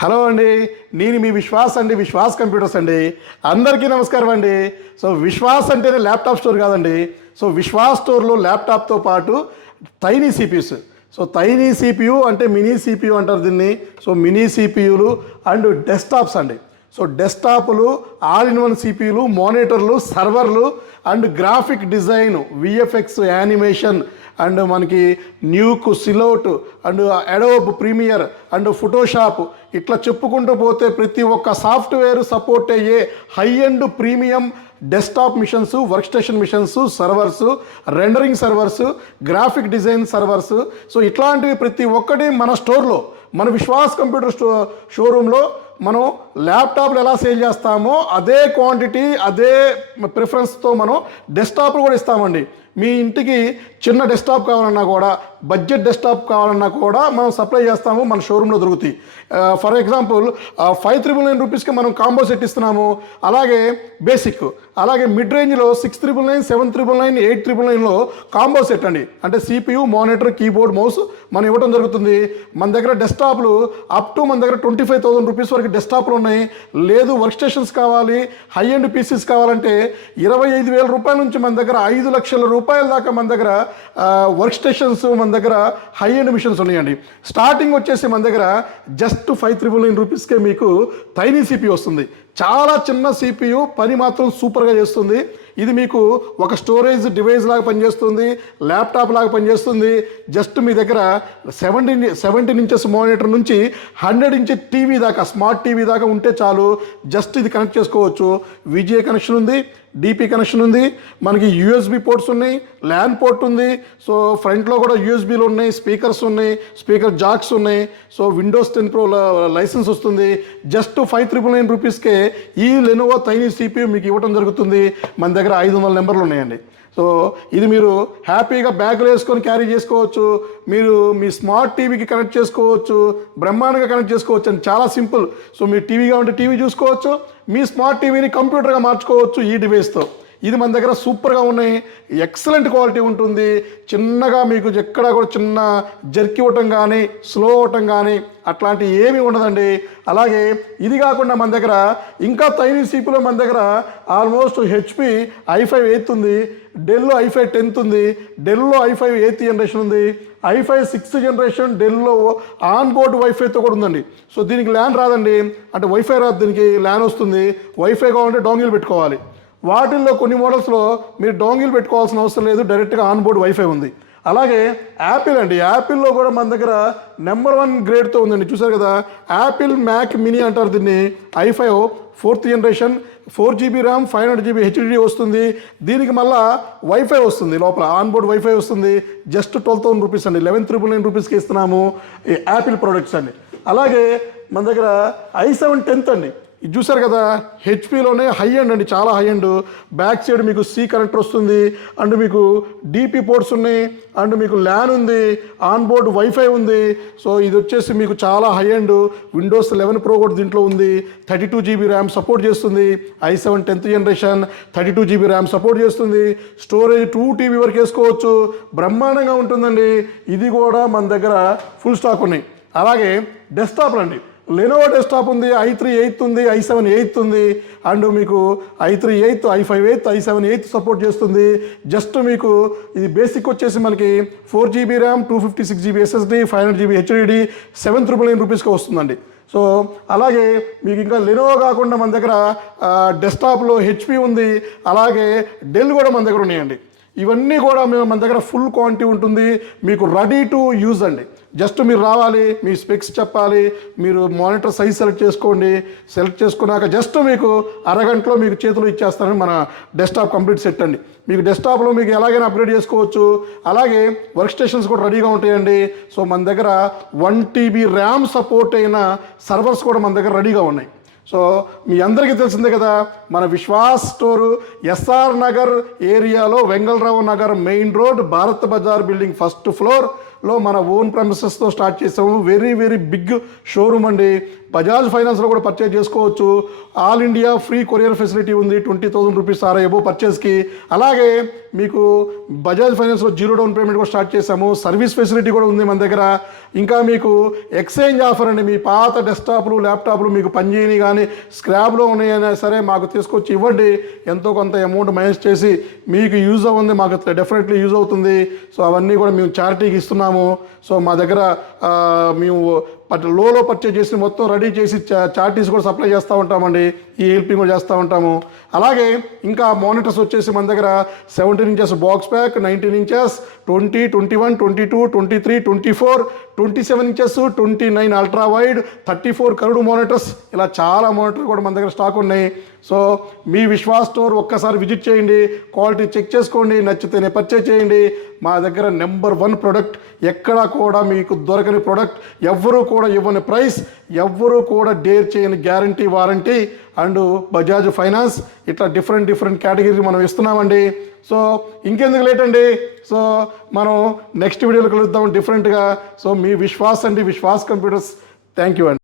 Hello అండి, నేను మీ విశ్వాస్ అండి, విశ్వాస్ కంప్యూటర్స్ అండి. అందరికీ నమస్కారం అండి. సో విశ్వాస్ అంటేనే ల్యాప్టాప్ స్టోర్ కాదండి. సో విశ్వాస్ స్టోర్లో ల్యాప్టాప్తో పాటు tiny CPUs. So tiny CPU అంటే మినీ సిపియు అంటారు దీన్ని. సో మినీ సిపియులు అండ్ డెస్క్టాప్స్ అండి. సో డెస్క్టాప్లు, ఆల్ ఇన్ వన్ సిపియులు, మానిటర్లు, సర్వర్లు and graphic design, VFX, animation and మనకి న్యూక్, సిలోట్ and Adobe Premiere and Photoshop ఇట్లా చెప్పుకుంటూ పోతే ప్రతి ఒక్క సాఫ్ట్వేర్ సపోర్ట్ అయ్యే high and premium desktop machines, work station machines, servers, rendering servers, graphic design servers. So ఇట్లాంటివి ప్రతి ఒక్కటి మన స్టోర్లో, మన విశ్వాస్ కంప్యూటర్ షోరూంలో మనం ల్యాప్టాప్లు ఎలా సేల్ చేస్తామో అదే క్వాంటిటీ, అదే ప్రిఫరెన్స్తో మనం డెస్క్టాప్లు కూడా ఇస్తామండి. మీ ఇంటికి చిన్న డెస్క్టాప్ కావాలన్నా కూడా, బడ్జెట్ డెస్క్టాప్ కావాలన్నా కూడా మనం సప్లై చేస్తాము, మన షోరూంలో దొరుకుతాయి. ఫర్ ఎగ్జాంపుల్ 5,999 రూపీస్కి మనం కాంబో సెట్ ఇస్తున్నాము. అలాగే బేసిక్, అలాగే మిడ్ రేంజ్లో 6,999, 7,999, 8,999లో కాంబో సెట్ అండి. అంటే సిపియు, మానిటర్, కీబోర్డ్, మౌస్ మనం ఇవ్వడం జరుగుతుంది. మన దగ్గర డెస్క్టాప్లు అప్ టు మన దగ్గర 25,000 రూపీస్ వరకు డెస్క్టాప్లు ఉన్నాయి. లేదు వర్క్ స్టేషన్స్ కావాలి, హై ఎండ్ పీసీస్ కావాలంటే 25,000 రూపాయల నుంచి మన దగ్గర 5 లక్షల రూపాయల దాకా మన దగ్గర వర్క్ స్టేషన్స్, మన దగ్గర హై ఎండ్ మిషన్స్ ఉన్నాయండి. స్టార్టింగ్ వచ్చేసి మన దగ్గర జస్ట్ 5,999 రూపీస్కే మీకు టైనీ సిపియు వస్తుంది. చాలా చిన్న సిపియు, పని మాత్రం సూపర్గా చేస్తుంది. ఇది మీకు ఒక స్టోరేజ్ డివైస్ లాగా పనిచేస్తుంది, ల్యాప్టాప్ లాగా పనిచేస్తుంది. జస్ట్ మీ దగ్గర 17 ఇంచెస్ మానిటర్ నుంచి 100 ఇంచెస్ టీవీ దాకా, స్మార్ట్ టీవీ దాకా ఉంటే చాలు. జస్ట్ ఇది కనెక్ట్ చేసుకోవచ్చు. విజిఏ కనెక్షన్ ఉంది, డిపి కనెక్షన్ ఉంది, మనకి యూఎస్బి పోర్ట్స్ ఉన్నాయి, ల్యాన్ పోర్ట్ ఉంది. సో ఫ్రంట్లో కూడా యూఎస్బీలు ఉన్నాయి, స్పీకర్స్ ఉన్నాయి, స్పీకర్ జాక్స్ ఉన్నాయి. సో విండోస్ 10 ప్రో లైసెన్స్ వస్తుంది. జస్ట్ 5,999 రూపీస్కే ఈ లెనోవో టైనీ సిపియు మీకు ఇవ్వడం జరుగుతుంది. మన దగ్గర 500 నెంబర్లు ఉన్నాయండి. సో ఇది మీరు హ్యాపీగా బ్యాగ్లో వేసుకొని క్యారీ చేసుకోవచ్చు. మీరు మీ స్మార్ట్ టీవీకి కనెక్ట్ చేసుకోవచ్చు, బ్రహ్మాండంగా కనెక్ట్ చేసుకోవచ్చు అండి. చాలా సింపుల్. సో మీ టీవీగా ఉంటే టీవీ చూసుకోవచ్చు, మీ స్మార్ట్ టీవీని కంప్యూటర్గా మార్చుకోవచ్చు ఈ డివైస్తో. ఇది మన దగ్గర సూపర్గా ఉన్నాయి, ఎక్సలెంట్ క్వాలిటీ ఉంటుంది. చిన్నగా మీకు ఎక్కడ కూడా చిన్న జర్కి ఇవ్వటం కానీ, స్లో అవ్వటం కానీ అట్లాంటివి ఏమీ ఉండదండి. అలాగే ఇది కాకుండా మన దగ్గర ఇంకా టైనీ సిపిలో మన దగ్గర ఆల్మోస్ట్ హెచ్పి i5 8 ఉంది, డెల్లో i5 10 ఉంది, డెల్లో i5 8th జనరేషన్ ఉంది, i5 6th జనరేషన్, డెల్లో ఆన్ బోర్డ్ వైఫైతో కూడా ఉందండి. సో దీనికి ల్యాన్ రాదండి, అంటే వైఫై రాదు, దీనికి ల్యాన్ వస్తుంది. వైఫై కావాలంటే డోంగిల్ పెట్టుకోవాలి. వాటిల్లో కొన్ని మోడల్స్లో మీరు డోంగిల్ పెట్టుకోవాల్సిన అవసరం లేదు, డైరెక్ట్గా ఆన్ బోర్డ్ వైఫై ఉంది. అలాగే యాపిల్ అండి, యాపిల్లో కూడా మన దగ్గర నెంబర్ 1 గ్రేడ్తో ఉందండి. చూసారు కదా, యాపిల్ మ్యాక్ మినీ అంటారు దీన్ని. i5 4th generation, 4GB RAM, 500GB HDD వస్తుంది. దీనికి మళ్ళీ వైఫై వస్తుంది, లోపల ఆన్ బోర్డ్ వైఫై వస్తుంది. జస్ట్ 12,000 రూపీస్ అండి, 11,999 రూపీస్కి ఇస్తున్నాము ఈ యాపిల్ ప్రొడక్ట్స్ అండి. అలాగే మన దగ్గర i7 10th అండి, ఇది చూసారు కదా, హెచ్పిలోనే హై ఎండ్ అండి, చాలా హై ఎండ్. బ్యాక్ సైడ్ మీకు సి కనెక్టర్ వస్తుంది, అండ్ మీకు డిపి పోర్ట్స్ ఉన్నాయి, అండ్ మీకు ల్యాన్ ఉంది, ఆన్ బోర్డ్ వైఫై ఉంది. సో ఇది వచ్చేసి మీకు చాలా హై ఎండ్. విండోస్ 11 ప్రో కూడా దీంట్లో ఉంది. 32GB ర్యామ్ సపోర్ట్ చేస్తుంది. i7 10th generation 32GB RAM support చేస్తుంది. స్టోరేజ్ 2 TB వరకు వేసుకోవచ్చు, బ్రహ్మాండంగా ఉంటుందండి. ఇది కూడా మన దగ్గర ఫుల్ స్టాక్ ఉన్నాయి. అలాగే డెస్క్టాప్లు అండి, లెనోవో డెస్క్టాప్ ఉంది, i3 8th ఉంది, i7 8th ఉంది, అండ్ మీకు i3 8th, i5 8th, i7 8th support చేస్తుంది. జస్ట్ మీకు ఇది బేసిక్ వచ్చేసి మనకి 4GB RAM, 256GB SSD, 500GB HDD, 7,999 రూపీస్కి వస్తుందండి. సో అలాగే మీకు ఇంకా లెనోవో కాకుండా మన దగ్గర డెస్క్టాప్లో హెచ్పి ఉంది, అలాగే డెల్ కూడా మన దగ్గర ఉన్నాయండి. ఇవన్నీ కూడా మన దగ్గర ఫుల్ క్వాంటిటీ ఉంటుంది, మీకు రెడీ టు యూజ్ అండి. జస్ట్ మీరు రావాలి, మీ స్పెక్స్ చెప్పాలి, మీరు మానిటర్ సైజ్ సెలెక్ట్ చేసుకోండి. సెలెక్ట్ చేసుకున్నాక జస్ట్ మీకు అరగంటలో మీకు చేతిలో ఇచ్చేస్తానని మన డెస్క్టాప్ కంప్లీట్ సెట్ అండి. మీకు డెస్క్టాప్లో మీకు ఎలాగైనా అప్గ్రేడ్ చేసుకోవచ్చు. అలాగే వర్క్ స్టేషన్స్ కూడా రెడీగా ఉంటాయండి. సో మన దగ్గర 1 TB ర్యామ్ సపోర్ట్ అయిన సర్వర్స్ కూడా మన దగ్గర రెడీగా ఉన్నాయి. సో మీ అందరికీ తెలిసిందే కదా, మన విశ్వాస్ స్టోరు ఎస్ఆర్ నగర్ ఏరియాలో, Vengalrao Nagar main road, Bharat Bazaar building 1st floor, లో మన ఓన్ ప్రెమిసెస్తో స్టార్ట్ చేసాము. వెరీ వెరీ బిగ్ షోరూమ్ అండి. బజాజ్ ఫైనాన్స్లో కూడా పర్చేజ్ చేసుకోవచ్చు. All India free courier facility ఉంది 20,000 రూపీస్ ఆర్ ఎబో పర్చేస్కి. అలాగే మీకు బజాజ్ ఫైనాన్స్లో జీరో డౌన్ పేమెంట్ కూడా స్టార్ట్ చేసాము. సర్వీస్ ఫెసిలిటీ కూడా ఉంది మన దగ్గర. ఇంకా మీకు ఎక్స్చేంజ్ ఆఫర్ అండి. మీ పాత డెస్క్టాప్లు ల్యాప్టాప్లు మీకు పనిచేయని కానీ స్క్రాప్లో ఉన్నాయైనా సరే మాకు తీసుకొచ్చి ఇవ్వండి. ఎంతో కొంత అమౌంట్ మైనస్ చేసి మీకు యూజ్ అవుతుంది, మాకు డెఫినెట్లీ యూజ్ అవుతుంది. సో అవన్నీ కూడా మేము చారిటీకి ఇస్తున్నాము. సో మా దగ్గర మేము లోలో పర్చేజ్ చేసి మొత్తం రెడీ చేసి చార్టీస్ కూడా సప్లై చేస్తూ ఉంటామండి. ఈ హెల్పింగ్ కూడా చేస్తూ ఉంటాము. అలాగే ఇంకా మానిటర్స్ వచ్చేసి మన దగ్గర 17 inches box pack, 19 inches, 20, 21, 22, 23, 24, 27 inches, 29 ultra wide, 34 curved monitors, ఇలా చాలా మానిటర్లు కూడా మన దగ్గర స్టాక్ ఉన్నాయి. సో మీ విశ్వాస్ స్టోర్ ఒక్కసారి విజిట్ చేయండి, క్వాలిటీ చెక్ చేసుకోండి, నచ్చితేనే పర్చేజ్ చేయండి. మా దగ్గర నెంబర్ 1 ప్రోడక్ట్, ఎక్కడా కూడా మీకు దొరకని ప్రోడక్ట్, ఎవ్వరూ కూడా ఇవ్వని ప్రైస్, ఎవ్వరూ కూడా డేర్ చేయని guarantee, warranty and Bajaj finance, ఇట్లా డిఫరెంట్ కేటగిరీ మనం ఇస్తున్నామండి. సో ఇంకెందుకు లేట్ అండి, సో మనం నెక్స్ట్ వీడియోలో కలుద్దాం డిఫరెంట్గా. సో మీ విశ్వాస్ అండి, విశ్వాస్ కంప్యూటర్స్. థ్యాంక్ యూ అండి.